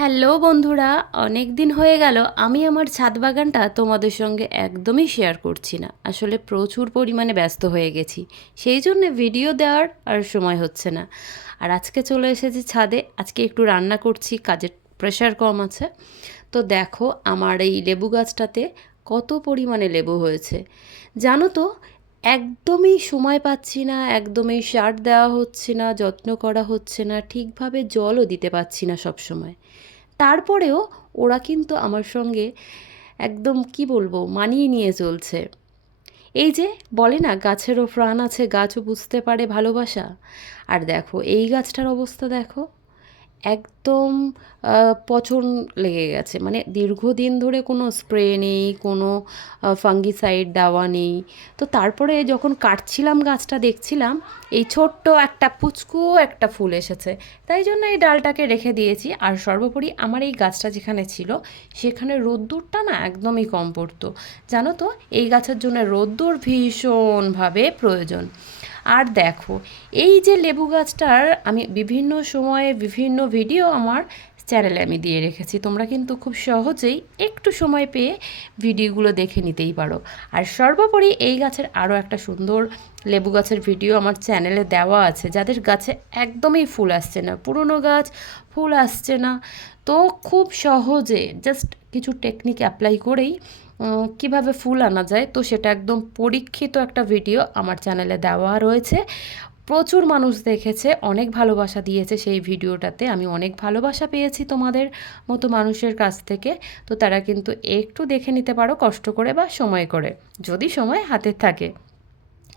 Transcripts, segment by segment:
Hello বন্ধুরা, অনেক দিন হয়ে গেল আমি আমার ছাদ বাগানটা তোমাদের সঙ্গে একদমই শেয়ার করছি না। আসলে প্রচুর পরিমাণে ব্যস্ত হয়ে গেছি, সেই জন্য ভিডিও দেওয়ার আর সময় হচ্ছে না। আর আজকে চলে এসেছি ছাদে, আজকে একটু রান্না করছি, কাজের প্রেশার কম আছে। তো দেখো আমার এই লেবু গাছটাতে কত পরিমাণে লেবু হয়েছে জানো তো। একদমই সময় পাচ্ছি না, একদমই সার দেওয়া হচ্ছে না, যত্ন করা হচ্ছে না, ঠিকভাবে জলও দিতে পারছি না সব সময়। তারপরেও ওরা কিন্তু আমার সঙ্গে একদম কি বলবো মানিয়ে নিয়ে চলছে। এই যে বলে না গাছেরও প্রাণ আছে, গাছও বুঝতে পারে ভালোবাসা। আর দেখো এই গাছটার অবস্থা দেখো, একদম পচন লেগে গেছে, মানে দীর্ঘদিন ধরে কোনো স্প্রে নেই, কোনো ফাঙ্গিসাইড দেওয়া নেই। তো তারপরে যখন কাটছিলাম গাছটা দেখছিলাম এই ছোট্ট একটা পুচকু একটা ফুল এসেছে, তাই জন্য এই ডালটাকে রেখে দিয়েছি। আর সর্বোপরি আমার এই গাছটা যেখানে ছিল সেখানে রোদ্দুরটা না একদমই কম পড়তো জানো তো। এই গাছের জন্য রোদ্দুর ভীষণভাবে প্রয়োজন। আর দেখো এই যে লেবু গাছটার আমি বিভিন্ন সময়ে বিভিন্ন ভিডিও আমার চ্যানেলে আমি দিয়ে রেখেছি, তোমরা কিন্তু খুব সহজেই একটু সময় পেয়ে ভিডিওগুলো দেখে নিতেই পারো। আর সর্বোপরি এই গাছের আরও একটা সুন্দর লেবু গাছের ভিডিও আমার চ্যানেলে দেওয়া আছে, যাদের গাছে একদমই ফুল আসছে না, পুরনো গাছ ফুল আসছে না, তো খুব সহজে জাস্ট কিছু টেকনিক অ্যাপ্লাই করেই কিভাবে ফুল আনা যায়, তো সেটা একদম পরীক্ষিত একটা ভিডিও আমার চ্যানেলে দেওয়া রয়েছে। প্রচুর মানুষ দেখেছে, অনেক ভালোবাসা দিয়েছে সেই ভিডিওটাতে, আমি অনেক ভালোবাসা পেয়েছি তোমাদের মতো মানুষের কাছ থেকে। তো তারা কিন্তু একটু দেখে নিতে পারো কষ্ট করে বা সময় করে, যদি সময় হাতে থাকে,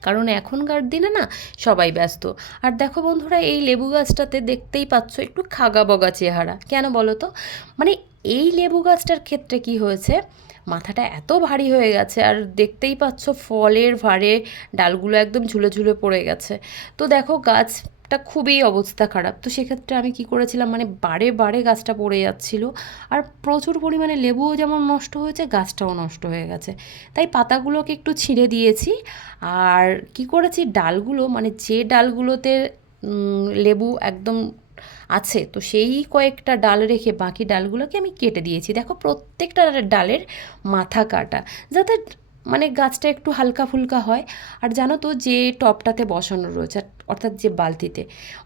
কারণ এখনকার দিনে না সবাই ব্যস্ত। আর দেখো বন্ধুরা এই লেবু গাছটাতে দেখতেই পাচ্ছ একটু খাগা বগা চেহারা, কেন বলো তো? মানে এই লেবু গাছটার ক্ষেত্রে কি হয়েছে, মাথাটা এত ভারী হয়ে গেছে, আর দেখতেই পাচ্ছ ফলের ভারে ডালগুলো একদম ঝুলে ঝুলে পড়ে গেছে। তো দেখো গাছটা খুবই অবস্থা খারাপ। তো সেক্ষেত্রে আমি কি করেছিলাম, মানে বারে বারে গাছটা পড়ে যাচ্ছিল, আর প্রচুর পরিমাণে লেবুও যেমন নষ্ট হয়েছে, গাছটাও নষ্ট হয়ে গেছে। তাই পাতাগুলোকে একটু ছিঁড়ে দিয়েছি। আর কি করেছি, ডালগুলো মানে যে ডালগুলোতে লেবু একদম আছে, তো সেই কয়েকটা ডাল রেখে বাকি ডালগুলোকে আমি কেটে দিয়েছি। দেখো প্রত্যেকটা ডালের মাথা কাটা, যাতে মানে গাছটা একটু হালকা ফুলকা হয়। আর জানো তো যে টবটাতে বসানো রয়েছে, অর্থাৎ যে বালতিতে,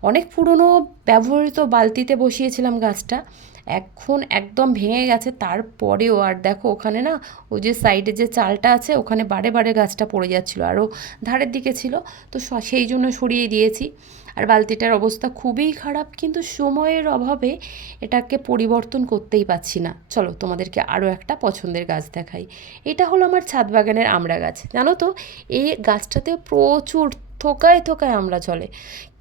অনেক পুরনো ব্যবহৃত বালতিতে বসিয়েছিলাম গাছটা, এখন একদম ভেঙে গেছে। তারপরেও আর দেখো ওখানে না ওই যে সাইডে যে চালটা আছে ওখানে বারে বারে গাছটা পড়ে যাচ্ছিলো, আরও ধারের দিকে ছিল, তো সেই জন্য সরিয়ে দিয়েছি। আর বালতিটার অবস্থা খুবই খারাপ, কিন্তু সময়ের অভাবে এটাকে পরিবর্তন করতেই পারছি না। চলো তোমাদেরকে আরও একটা পছন্দের গাছ দেখাই। এটা হলো আমার ছাদ বাগানের আমড়া গাছ, জানো তো এই গাছটাতে প্রচুর থোকায় থোকায় আমড়া চলে,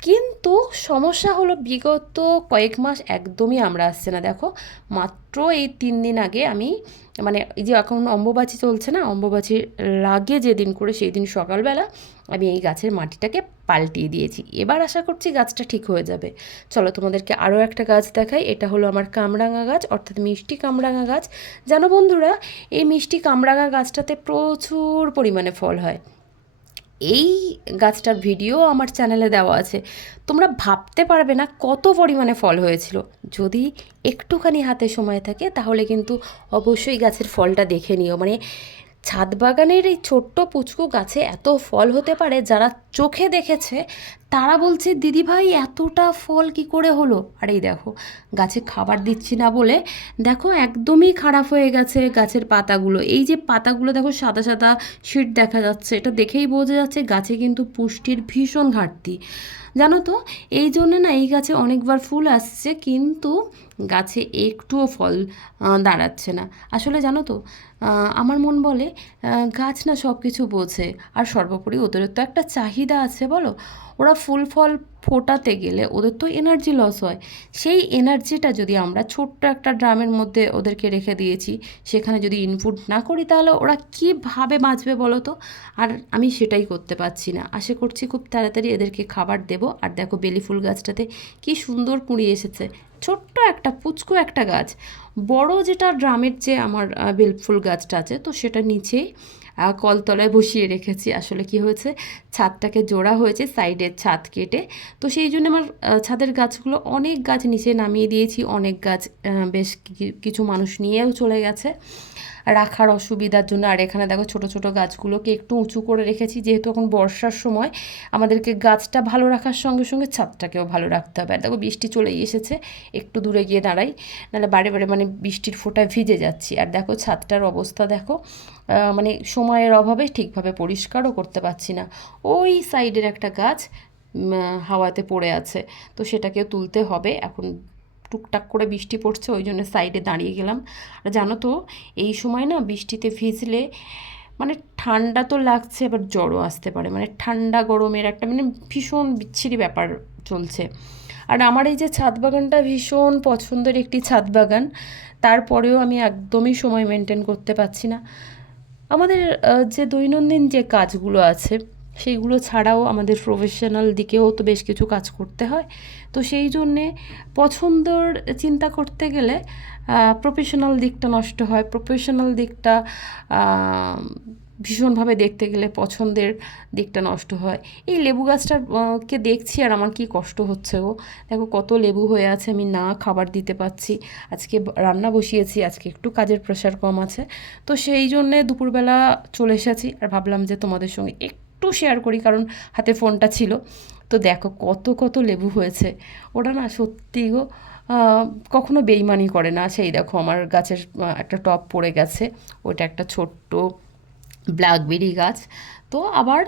কিন্তু সমস্যা হলো বিগত কয়েক মাস একদমই আমড়া আসছে না। দেখো মাত্র এই 3 দিন আগে আমি, মানে এই যে এখন অম্বুবাচী চলছে না, অম্বুবাচীর লাগে যেদিন করে সেই দিন সকালবেলা আমি এই গাছের মাটিটাকে পাল্টিয়ে দিয়েছি। এবার আশা করছি গাছটা ঠিক হয়ে যাবে। চলো তোমাদেরকে আরও একটা গাছ দেখাই। এটা হলো আমার কামরাঙা গাছ, অর্থাৎ মিষ্টি কামরাঙা গাছ। জানো বন্ধুরা এই মিষ্টি কামরাঙা গাছটাতে প্রচুর পরিমাণে ফল হয়। এই গাছটার ভিডিও আমার চ্যানেলে দেওয়া আছে, তোমরা ভাবতে পারবে না কত পরিমাণে ফল হয়েছিল। যদি একটুখানি হাতে সময় থাকে তাহলে কিন্তু অবশ্যই গাছের ফলটা দেখে নিও। মানে ছাদ বাগানের এই ছোট্ট পুচকু গাছে এত ফল হতে পারে, যারা চোখে দেখেছে তারা বলছে দিদিভাই এতটা ফল কি করে হলো। আর এই দেখো গাছে খাবার দিচ্ছি না বলে দেখো একদমই খারাপ হয়ে গেছে গাছের পাতাগুলো। এই যে পাতাগুলো দেখো সাদা সাদা শিট দেখা যাচ্ছে, এটা দেখেই বোঝা যাচ্ছে গাছে কিন্তু পুষ্টির ভীষণ ঘাটতি, জানো তো। এই জন্য না এই গাছে অনেকবার ফুল আসছে, কিন্তু গাছে একটুও ফল দাঁড়াচ্ছে না। আসলে জানো তো আমার মন বলে গাছ না সব কিছু বোঝে, আর সর্বোপরি ওদের তো একটা চাহিদা আছে বলো। ওরা ফুল ফল ফোটাতে গেলে ওদের তো এনার্জি লস হয়, সেই এনার্জিটা যদি আমরা ছোট্ট একটা ড্রামের মধ্যে ওদেরকে রেখে দিয়েছি, সেখানে যদি ইনপুট না করি তাহলে ওরা কীভাবে বাঁচবে বলো তো। আর আমি সেটাই করতে পারছি না। আশা করছি খুব তাড়াতাড়ি এদেরকে খাবার দেবো। আর দেখো বেলি ফুল গাছটাতে কি সুন্দর কুঁড়ি এসেছে, ছোট্ট একটা পুচকু একটা গাছ। বড় যেটা ড্রামের যে আমার বেলফুল গাছটা আছে, তো সেটা নিচেই কলতলায় বসিয়ে রেখেছি। আসলে কি হয়েছে, ছাদটাকে জোড়া হয়েছে সাইডের ছাদ কেটে, তো সেই জন্য আমার ছাদের গাছগুলো অনেক গাছ নিচে নামিয়ে দিয়েছি, অনেক গাছ বেশ কিছু মানুষ নিয়েও চলে গেছে রাখার অসুবিধার জন্য। আর এখানে দেখো ছোট ছোট গাছগুলোকে একটু উঁচু করে রেখেছি, যেহেতু এখন বর্ষার সময় আমাদেরকে গাছটা ভালো রাখার সঙ্গে সঙ্গে ছাদটাকেও ভালো রাখতে হবে। আর দেখো বৃষ্টি চলেই এসেছে, একটু দূরে গিয়ে দাঁড়াই, নাহলে বারে বারে মানে বৃষ্টির ফোঁটায় ভিজে যাচ্ছি। আর দেখো ছাদটার অবস্থা দেখো, মানে সময়ের অভাবে ঠিকভাবে পরিষ্কারও করতে পারছি না। ওই সাইডের একটা গাছ হাওয়াতে পড়ে আছে, তো সেটাকেও তুলতে হবে। এখন টুকটাক করে বৃষ্টি পড়ছে, ওই জন্য সাইডে দাঁড়িয়ে গেলাম। আর জানো তো এই সময় না বৃষ্টিতে ভিজলে মানে ঠান্ডা তো লাগছে, আবার জ্বরও আসতে পারে, মানে ঠান্ডা গরমের একটা মানে ভীষণ বিচ্ছিরি ব্যাপার চলছে। আর আমার এই যে ছাদ বাগানটা ভীষণ পছন্দের একটি ছাদ বাগান, তারপরেও আমি একদমই সময় মেনটেন করতে পারছি না। আমাদের যে দৈনন্দিন যে কাজগুলো আছে সেইগুলো ছাড়াও আমাদের প্রফেশনাল দিকেও তো বেশ কিছু কাজ করতে হয়, তো সেই জন্যে পছন্দর চিন্তা করতে গেলে প্রফেশনাল দিকটা নষ্ট হয়, প্রফেশনাল দিকটা ভীষণভাবে দেখতে গেলে পছন্দের দিকটা নষ্ট হয়। এই লেবু গাছটার কে দেখছি আর আমার কি কষ্ট হচ্ছে গো, দেখো কত লেবু হয়ে আছে, আমি না খাবার দিতে পারছি। আজকে রান্না বসিয়েছি, আজকে একটু কাজের প্রেশার কম আছে, তো সেই জন্যে দুপুরবেলা চলে এসেছি আর ভাবলাম যে তোমাদের সঙ্গে একটু শেয়ার করি, কারণ হাতে ফোনটা ছিল। তো দেখো কত কত লেবু হয়েছে, ওটা না সত্যি গো কখনো বেইমানি করে না। সেই দেখো আমার গাছের একটা টব পড়ে গেছে, ওইটা একটা ছোট্ট ব্ল্যাকবেরি গাছ, তো আবার